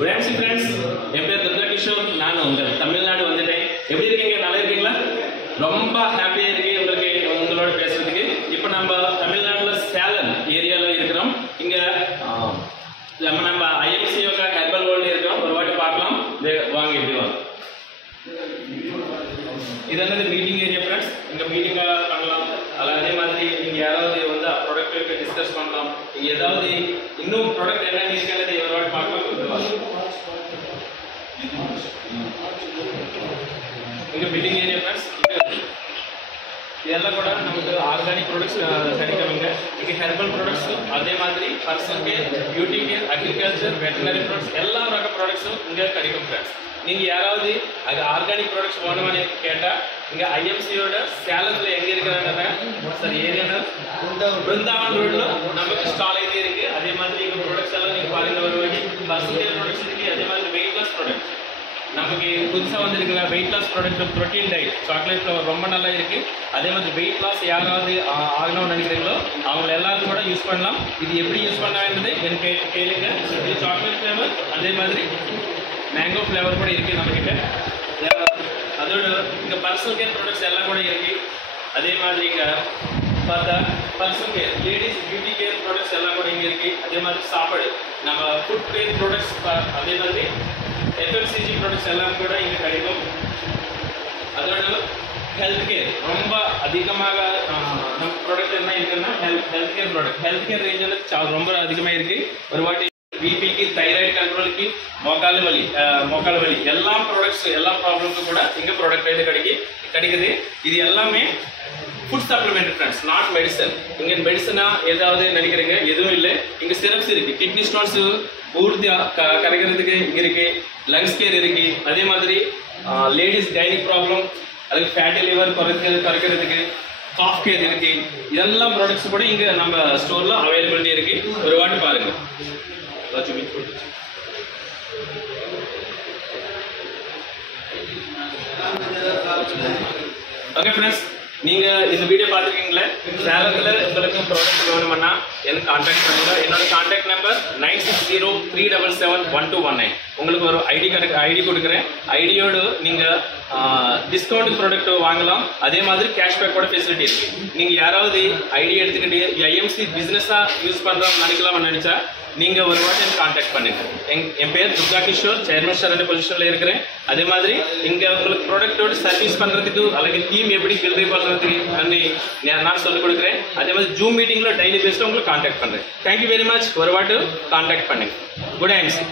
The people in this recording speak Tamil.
Good afternoon friends. என் பேர் துர்கா கிஷோர். நான் உங்க தமிழ்நாடு வந்துட்டேன். எப்படி இருக்கீங்க? நல்லா இருக்கீங்களா? ரொம்ப ஹாப்பியா இருக்கேன் உங்களுக்கு உங்களோட பேசுறதுக்கு. இப்போ நம்ம தமிழ்நாட்டுல சேலம் ஏரியால இருக்கிறோம். இங்க நம்ம ஐஎம்சியோட ஹெர்பல் வேர்ல்ட் இருக்கிறோம். ஒரு வாட்டி பார்க்கலாம். வாங்க இப்படி வாங்க. இதெல்லாம் மீட்டிங் ஏரியா ஃப்ரெண்ட்ஸ். இங்க மீட்டிங் பண்ணலாம். அதே மாதிரி நீங்க யாராவது வந்து ப்ராடக்ட் பத்தி டிஸ்கஸ் பண்ணலாம். ஏதாவது இன்னும் ப்ராடக்ட் என்ன இருக்குன்னு ஒரு வாட்டி பார்க்கலாம். இங்க மீட்டிங் ஏரியா ஃப்ரெண்ட்ஸ். இதெல்லாம் கூட நமக்கு ஆர்கானிக் ப்ராடக்ட்ஸ் கிடைக்குங்க. இங்க ஹெர்பல் ப்ராடக்ட்ஸ் அதே மாதிரி personal care, beauty care, agriculture, veterinary products எல்லா ரக ப்ராடக்ட்ஸும் இங்க கிடைக்கும் ஃப்ரெண்ட்ஸ். நீங்க யாராவது அது ஆர்கானிக் ப்ராடக்ட்ஸ் வேணும்னு கேட்டா இங்க ஐஎம்சியோட சேலத்துல எங்க இருக்கிறாங்க சார் ஏரியால பிருந்தாவன் ரோட்ல நமக்கு ஸ்டால் இதே இருக்கு. அதே மாதிரி இங்க ப்ராடக்ட்ஸ் எல்லாம் நீங்க பாருங்க வருவாங்க. பர்சனல் கேர் ப்ராடக்ட்ஸ் இருக்கு. அதே மாதிரி வெயிட் லாஸ் ப்ராடக்ட் நமக்கு புதுசாக வந்துருக்குங்க. Weight loss product protein diet chocolate flavour ரொம்ப நல்லா இருக்கு. அதே மாதிரி வெயிட் லாஸ் யாராவது ஆகணும்னு நினைக்கிறீங்களோ அவங்க எல்லாரும் கூட யூஸ் பண்ணலாம். இது எப்படி யூஸ் பண்ணலான்றது எனக்கு கேளுங்க. இது சாக்லேட் ஃப்ளேவர் அதே மாதிரி மேங்கோ ஃப்ளேவர் கூட இருக்கு நம்ம கிட்ட. அதோட இங்க பர்சனல் கேர் ப்ராடக்ட்ஸ் எல்லாம் கூட இருக்கு. அதே மாதிரி இங்க பார்த்தா personal care ladies beauty care products எல்லாம் கூட இங்க இருக்கு. அதே மாதிரி சாப்பாடு நம்ம ஃபுட் கேர் ப்ராடக்ட்ஸ் அதே மாதிரி எஃப்எம்சிஜி ப்ராடக்ட்ஸ் எல்லாம் கூட இங்க கிடைக்கும். அதோட ஹெல்த் கேர் ரொம்ப அதிகமாக நம்ம ப்ராடக்ட் என்ன இருக்குன்னா health care product health care ரேஞ்சில் ரொம்ப அதிகமாக இருக்கு. ஒரு வாட்டி பிபிக்கு தைராய்டு கண்ட்ரோலுக்கு மோக்கால் வலி எல்லா ப்ராடக்ட்ஸ் எல்லா ப்ராப்ளம்ஸும் கூட இங்கே ப்ராடக்ட் இது கிடைக்குது. இது எல்லாமே food supplement friends, not medicine. இங்கே மெடிசனா ஏதாவது நினைக்கிறீங்க எதுவும் இல்லை. இங்கே சிரப்ஸ் இருக்கு. கிட்னி ஸ்டோன்ஸ் பூர்த்தியா கரைக்கிறதுக்கு இங்கே இருக்கு. லங்ஸ் கேர் இருக்கு. அதே மாதிரி லேடிஸ் கைனிக் ப்ராப்ளம் அதுக்கு ஃபேட்டி லிவர் குறைக்கிறதுக்கு காஃப் கேர் இருக்கு. இதெல்லாம் ப்ராடக்ட்ஸ் கூட இங்கே நம்ம ஸ்டோர்ல அவைலபிலிட்டி இருக்கு. ஒரு வாட்டி பாருங்க. ஓகே ஃப்ரெண்ட்ஸ், நீங்க இந்த வீடியோ பார்த்துருக்கீங்களே. சேலத்தில் உங்களுக்கு ப்ராடக்ட் வேணும்னா எனக்கு கான்டாக்ட் பண்ணுங்க. என்னோட கான்டாக்ட் நம்பர் 9603771219. உங்களுக்கு ஒரு ஐடி கொடுக்குறேன். ஐடியோடு நீங்க டிஸ்கவுண்ட் ப்ராடக்ட் வாங்கலாம். அதே மாதிரி கேஷ்பேக் கூட ஃபெசிலிட்டி இருக்கு. நீங்க யாராவது ஐடி எடுத்துக்கிட்டு ஐஎம்சி பிசினஸா யூஸ் பண்றோம்னு நினைச்சா நீங்க ஒரு வாட்டி எனக்கு கான்டாக்ட் பண்ணுங்க. என் பேர் துர்கா கிஷோர், சேர்மன் சார் பொசிஷன்ல இருக்கிறேன். அதே மாதிரி இங்க உங்களுக்கு ப்ராடக்டோட சர்வீஸ் பண்றதுக்கு அல்லது டீம் எப்படி பில்ட் பண்றதுக்கு நான் சொல்லிக் கொடுக்குறேன். அதே மாதிரி ஜூம் மீட்டிங்ல டெய்லி பேஸ்ல உங்களுக்கு கான்டாக்ட் பண்றேன். Thank you very much. ஒரு வாட்டி கான்டாக்ட் பண்ணுங்க. Good IMC.